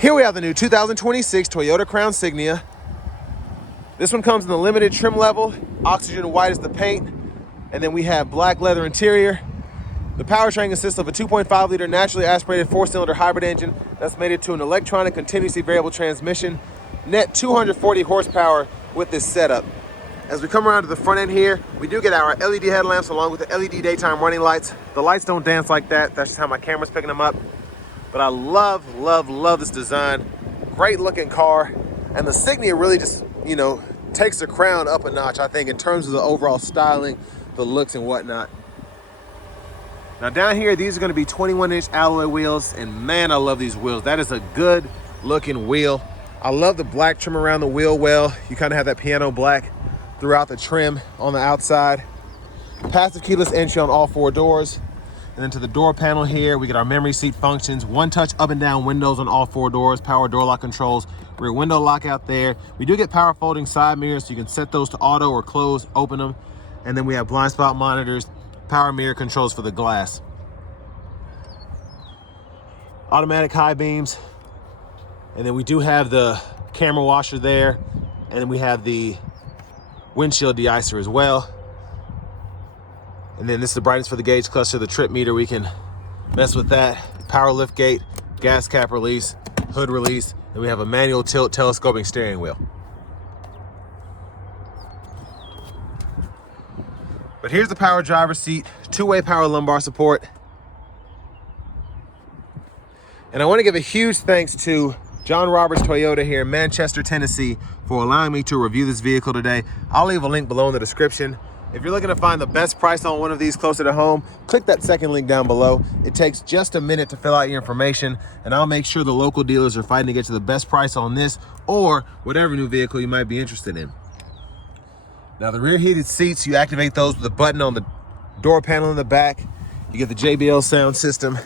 Here we have the new 2026 Toyota Crown Signia. This one comes in the limited trim level. Oxygen white is the paint. And then we have black leather interior. The powertrain consists of a 2.5 liter naturally aspirated 4-cylinder hybrid engine that's mated to an electronic continuously variable transmission. Net 240 horsepower with this setup. As we come around to the front end here, we do get our LED headlamps along with the LED daytime running lights. The lights don't dance like that. That's just how my camera's picking them up. But I love, love, love this design. Great looking car. And the Signia really just, takes the Crown up a notch, I think, in terms of the overall styling, the looks and whatnot. Now down here, these are gonna be 21-inch alloy wheels, and man, I love these wheels. That is a good looking wheel. I love the black trim around the wheel well. You kind of have that piano black throughout the trim on the outside. Passive keyless entry on all 4 doors. And then to the door panel here, we get our memory seat functions, one-touch up and down windows on all 4 doors, power door lock controls, rear window lock out there. We do get power folding side mirrors, so you can set those to auto or close, open them. And then we have blind spot monitors, power mirror controls for the glass. Automatic high beams. And then we do have the camera washer there. And then we have the windshield de-icer as well. And then this is the brightness for the gauge cluster, the trip meter. We can mess with that. Power lift gate, gas cap release, hood release, and we have a manual tilt telescoping steering wheel. But here's the power driver's seat, 2-way power lumbar support. And I want to give a huge thanks to John Roberts Toyota here in Manchester, Tennessee, for allowing me to review this vehicle today. I'll leave a link below in the description. If you're looking to find the best price on one of these closer to home, click that second link down below. It takes just a minute to fill out your information, and I'll make sure the local dealers are fighting to get you the best price on this or whatever new vehicle you might be interested in. Now the rear heated seats, you activate those with a button on the door panel in the back. You get the JBL sound system,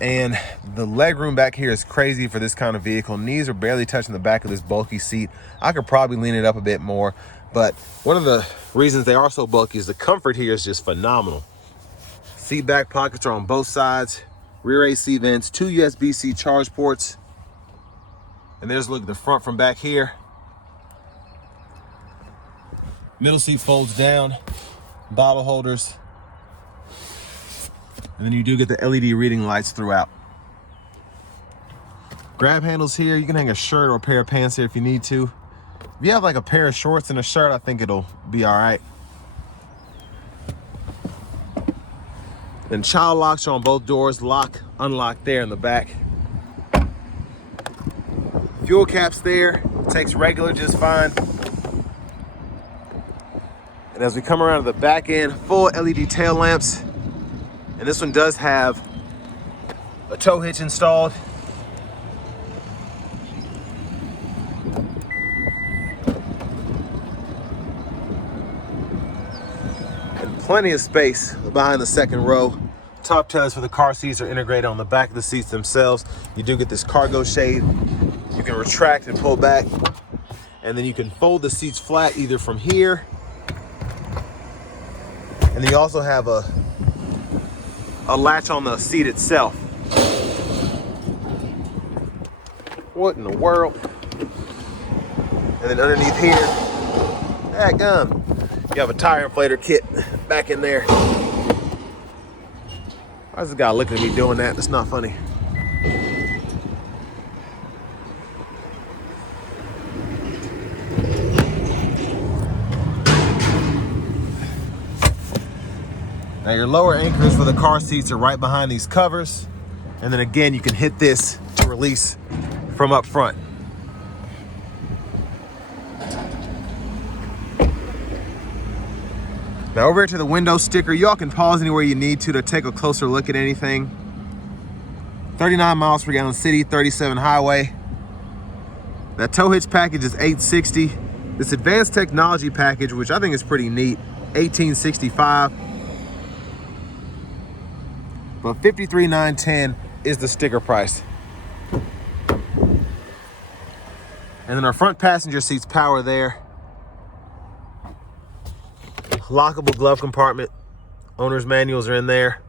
and the legroom back here is crazy for this kind of vehicle. Knees are barely touching the back of this bulky seat. I could probably lean it up a bit more. But one of the reasons they are so bulky is the comfort here is just phenomenal. Seat back pockets are on both sides, rear AC vents, 2 USB-C charge ports. And there's a look at the front from back here. Middle seat folds down, bottle holders. And then you do get the LED reading lights throughout. Grab handles here. You can hang a shirt or a pair of pants here if you need to. If you have like a pair of shorts and a shirt, I think it'll be all right. And child locks are on both doors, lock, unlock there in the back. Fuel caps there, takes regular just fine. And as we come around to the back end, full LED tail lamps. And this one does have a tow hitch installed. Plenty of space behind the second row. Top tabs for the car seats are integrated on the back of the seats themselves. You do get this cargo shade. You can retract and pull back. And then you can fold the seats flat either from here. And then you also have a latch on the seat itself. What in the world? And then underneath here, dadgum, you have a tire inflator kit back in there. Why is this guy looking at me doing that? That's not funny. Now your lower anchors for the car seats are right behind these covers. And then again, you can hit this to release from up front. Now over to the window sticker, y'all can pause anywhere you need to take a closer look at anything. 39 miles per gallon city, 37 highway. That tow hitch package is $860. This advanced technology package, which I think is pretty neat, $1865. But $53,910 is the sticker price. And then our front passenger seats power there. Lockable glove compartment. Owner's manuals are in there.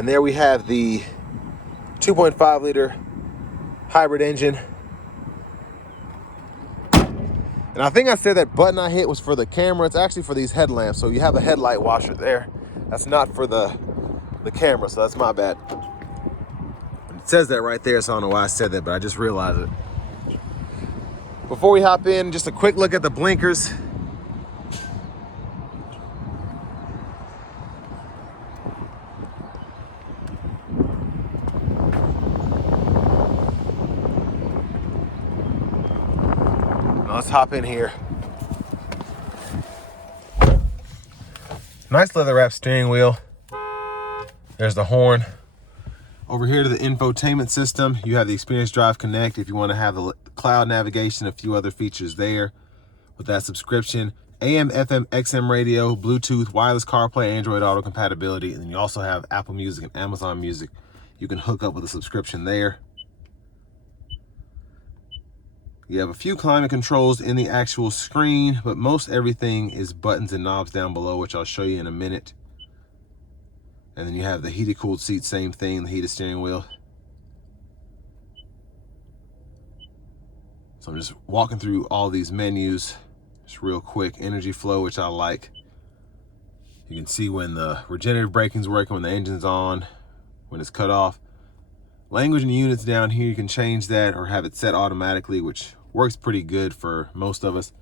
And there we have the 2.5 liter hybrid engine. And I think I said that button I hit was for the camera. It's actually for these headlamps. So you have a headlight washer there. That's not for the camera, so that's my bad. It says that right there, so I don't know why I said that, but I just realized it. Before we hop in, just a quick look at the blinkers. Now let's hop in here. Nice leather wrap steering wheel. There's the horn. Over here to the infotainment system, you have the Experience Drive Connect if you want to have the cloud navigation, a few other features there with that subscription. AM, FM, XM radio, Bluetooth, wireless CarPlay, Android Auto compatibility, and then you also have Apple Music and Amazon Music. You can hook up with a subscription there. You have a few climate controls in the actual screen, but most everything is buttons and knobs down below, which I'll show you in a minute. And then you have the heated cooled seat, same thing, the heated steering wheel. So I'm just walking through all these menus, just real quick. Energy flow, which I like. You can see when the regenerative braking's working, when the engine's on, when it's cut off. Language and units down here, you can change that or have it set automatically, which works pretty good for most of us.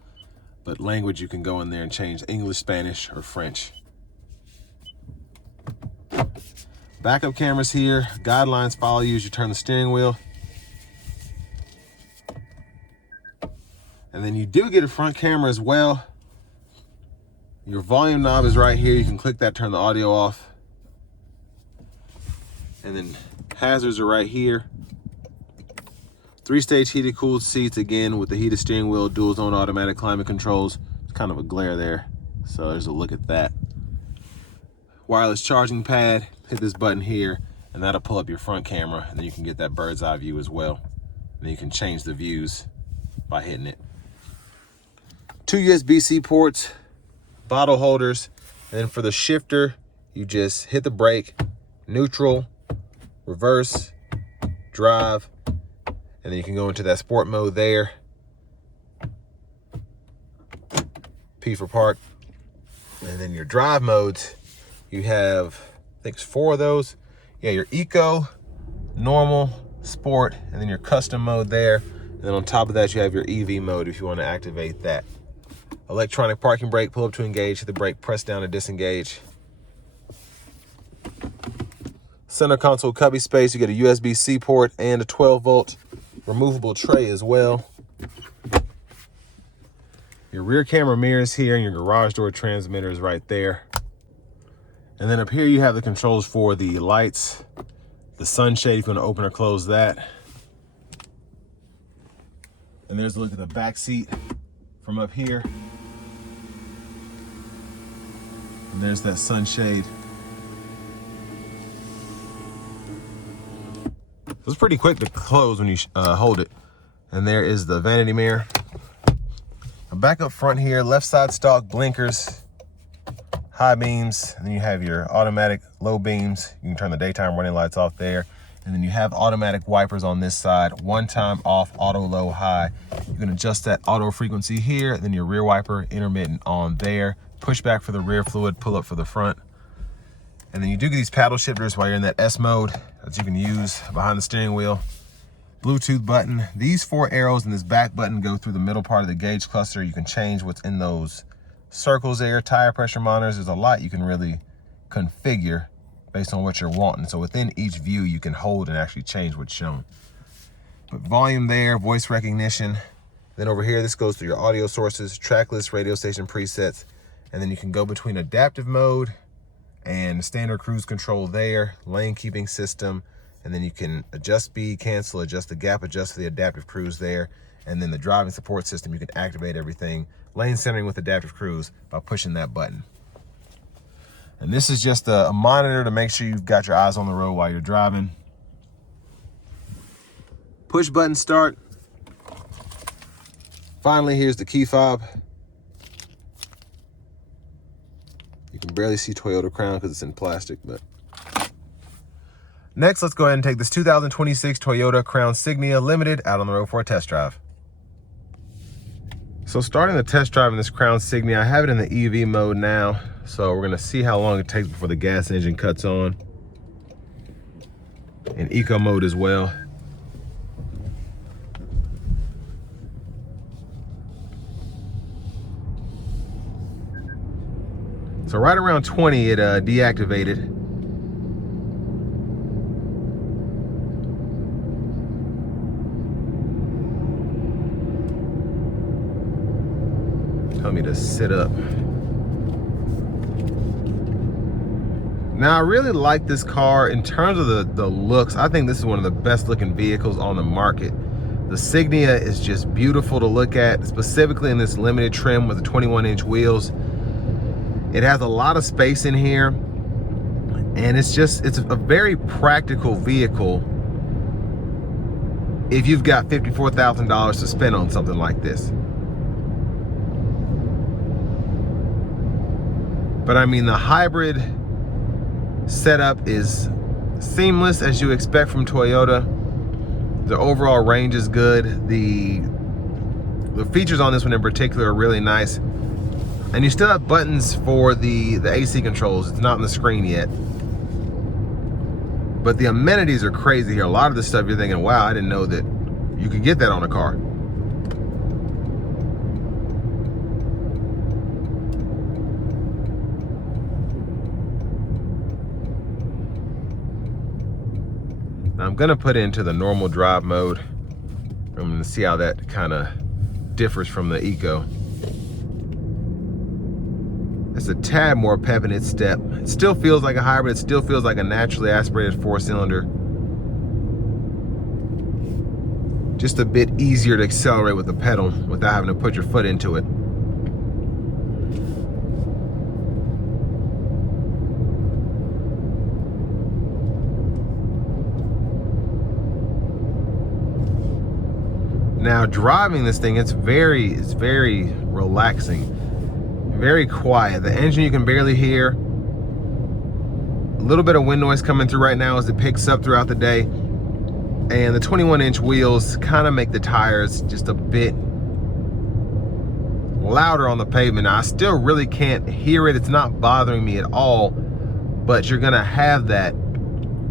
But language, you can go in there and change English, Spanish, or French. Backup cameras here, guidelines follow you as you turn the steering wheel. And then you do get a front camera as well. Your volume knob is right here. You can click that, turn the audio off. And then hazards are right here. 3-stage heated cooled seats, again with the heated steering wheel, dual zone automatic climate controls. It's kind of a glare there, so there's a look at that. Wireless charging pad, hit this button here, and that'll pull up your front camera, and then you can get that bird's eye view as well. And then you can change the views by hitting it. 2 USB-C ports, bottle holders, and then for the shifter, you just hit the brake, neutral, reverse, drive, and then you can go into that sport mode there. P for park. And then your drive modes, you have, I think it's 4 of those. Yeah, your eco, normal, sport, and then your custom mode there. And then on top of that, you have your EV mode if you want to activate that. Electronic parking brake, pull up to engage, hit the brake, press down to disengage. Center console cubby space, you get a USB-C port and a 12-volt removable tray as well. Your rear camera mirrors here, and your garage door transmitter is right there. And then up here you have the controls for the lights, the sunshade if you want to open or close that. And there's a look at the back seat from up here. And there's that sunshade. It's pretty quick to close when you hold it. And there is the vanity mirror. Back up front here, left side stock blinkers, high beams, and then you have your automatic low beams. You can turn the daytime running lights off there. And then you have automatic wipers on this side, one time off, auto, low, high. You can adjust that auto frequency here, then your rear wiper intermittent on there. Push back for the rear fluid, pull up for the front. And then you do get these paddle shifters while you're in that S mode that you can use behind the steering wheel. Bluetooth button. These 4 arrows and this back button go through the middle part of the gauge cluster. You can change what's in those circles there. Tire pressure monitors. There's a lot you can really configure based on what you're wanting. So within each view, you can hold and actually change what's shown. But volume there, voice recognition. Then over here, this goes through your audio sources, track list, radio station presets. And then you can go between adaptive mode and standard cruise control there, lane keeping system. And then you can adjust speed, cancel, adjust the gap, adjust the adaptive cruise there. And then the driving support system, you can activate everything. Lane centering with adaptive cruise by pushing that button. And this is just a monitor to make sure you've got your eyes on the road while you're driving. Push button start. Finally, here's the key fob. You can barely see Toyota Crown because it's in plastic, but Next, let's go ahead and take this 2026 Toyota Crown Signia Limited out on the road for a test drive. So starting the test drive in this Crown Signia, I have it in the EV mode now. So we're gonna see how long it takes before the gas engine cuts on. In eco mode as well. So right around 20, it deactivated. Tell me to sit up. Now I really like this car in terms of the looks. I think this is one of the best looking vehicles on the market. The Signia is just beautiful to look at, specifically in this limited trim with the 21-inch wheels. It has a lot of space in here, and it's a very practical vehicle if you've got $54,000 to spend on something like this. But I mean, the hybrid setup is seamless as you expect from Toyota. The overall range is good. The features on this one in particular are really nice. And you still have buttons for the AC controls. It's not on the screen yet. But the amenities are crazy here. A lot of this stuff you're thinking, wow, I didn't know that you could get that on a car. Now I'm gonna put it into the normal drive mode. I'm gonna see how that kind of differs from the Eco. It's a tad more pep in its step. It still feels like a hybrid. It still feels like a naturally aspirated 4-cylinder. Just a bit easier to accelerate with the pedal without having to put your foot into it. Now driving this thing, it's very relaxing. Very quiet. The engine you can barely hear. A little bit of wind noise coming through right now as it picks up throughout the day. And the 21-inch wheels kind of make the tires just a bit louder on the pavement. Now, I still really can't hear it. It's not bothering me at all. But you're gonna have that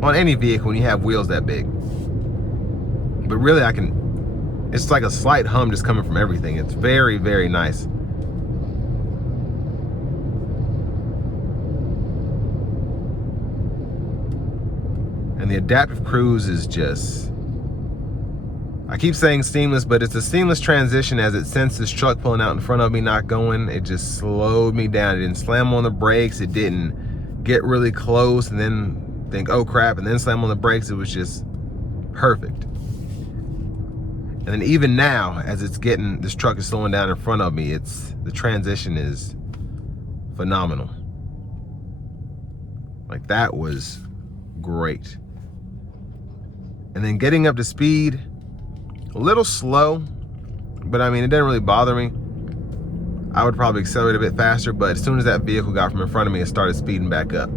on any vehicle when you have wheels that big. But really it's like a slight hum just coming from everything. It's very, very nice. And the adaptive cruise is just, I keep saying seamless, but it's a seamless transition as it sensed this truck pulling out in front of me, not going. It just slowed me down. It didn't slam on the brakes. It didn't get really close and then think, oh crap, and then slam on the brakes. It was just perfect. And then even now, as this truck is slowing down in front of me, the transition is phenomenal. Like, that was great. And then getting up to speed, a little slow, but I mean, it didn't really bother me. I would probably accelerate a bit faster, but as soon as that vehicle got from in front of me, it started speeding back up.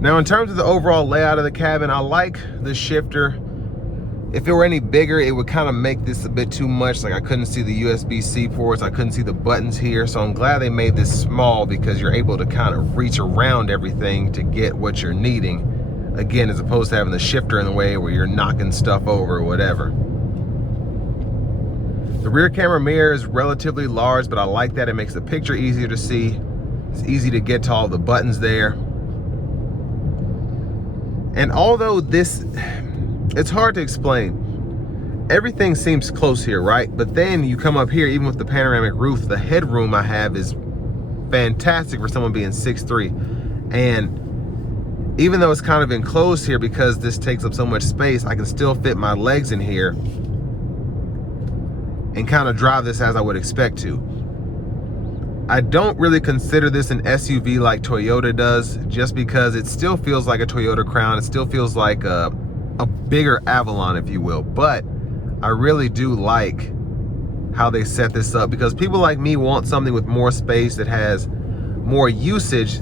Now, in terms of the overall layout of the cabin, I like the shifter. If it were any bigger, it would kind of make this a bit too much. Like, I couldn't see the USB-C ports. I couldn't see the buttons here. So I'm glad they made this small because you're able to kind of reach around everything to get what you're needing. Again, as opposed to having the shifter in the way where you're knocking stuff over or whatever. The rear camera mirror is relatively large, but I like that. It makes the picture easier to see. It's easy to get to all the buttons there. And although it's hard to explain. Everything seems close here, right? But then you come up here, even with the panoramic roof, the headroom I have is fantastic for someone being 6'3". And even though it's kind of enclosed here because this takes up so much space, I can still fit my legs in here and kind of drive this as I would expect to. I don't really consider this an SUV like Toyota does, just because it still feels like a Toyota Crown. It still feels like a bigger Avalon, if you will. But I really do like how they set this up, because people like me want something with more space, that has more usage,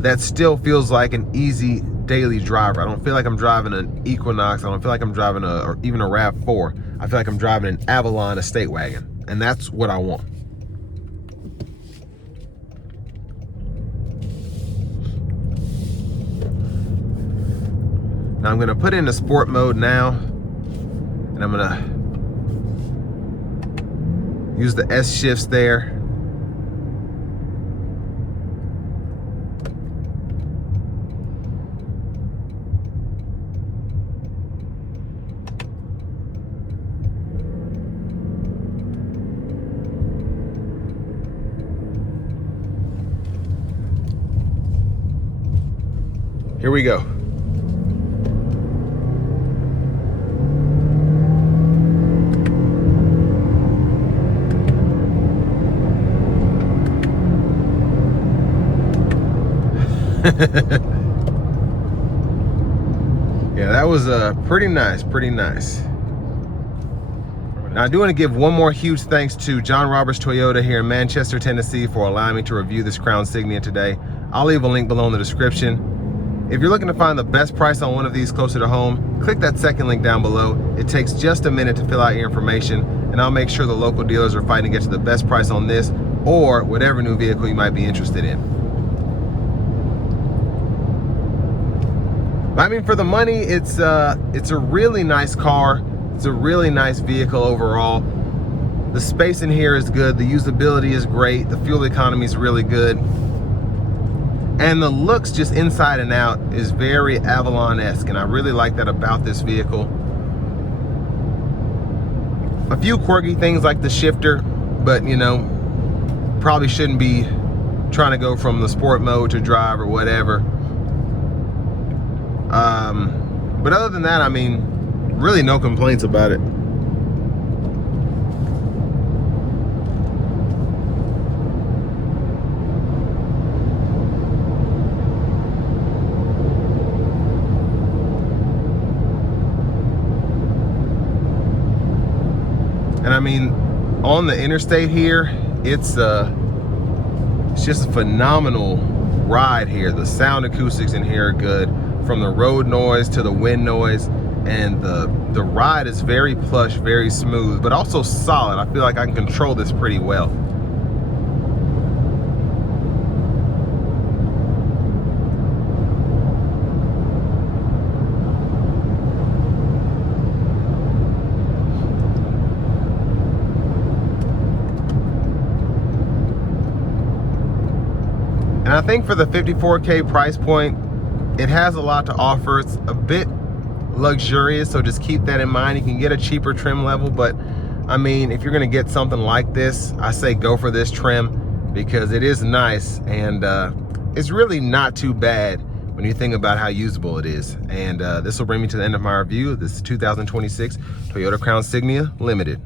that still feels like an easy daily driver. I don't feel like I'm driving an Equinox. I don't feel like I'm driving or even a RAV4. I feel like I'm driving an Avalon estate wagon, and that's what I want. Now I'm gonna put it into sport mode now, and I'm gonna use the S shifts there. Here we go. Yeah, that was pretty nice, pretty nice. Now I do want to give one more huge thanks to John Roberts Toyota here in Manchester, Tennessee, for allowing me to review this Crown Signia today. I'll leave a link below in the description. If you're looking to find the best price on one of these closer to home, click that second link down below. It takes just a minute to fill out your information, and I'll make sure the local dealers are fighting to get you the best price on this or whatever new vehicle you might be interested in. I mean, for the money, it's a really nice car. It's a really nice vehicle overall. The space in here is good. The usability is great. The fuel economy is really good. And the looks just inside and out is very Avalon-esque, and I really like that about this vehicle. A few quirky things like the shifter, but you know, probably shouldn't be trying to go from the sport mode to drive or whatever. But other than that, I mean, really no complaints about it. And I mean, on the interstate here, it's just a phenomenal ride here. The sound acoustics in here are good, from the road noise to the wind noise, and the ride is very plush, very smooth, but also solid. I feel like I can control this pretty well. And I think for the $54K price point, it has a lot to offer. It's a bit luxurious, so just keep that in mind. You can get a cheaper trim level, but I mean, if you're gonna get something like this, I say go for this trim, because it is nice, and it's really not too bad when you think about how usable it is. And this will bring me to the end of my review of this 2026 Toyota Crown Signia Limited.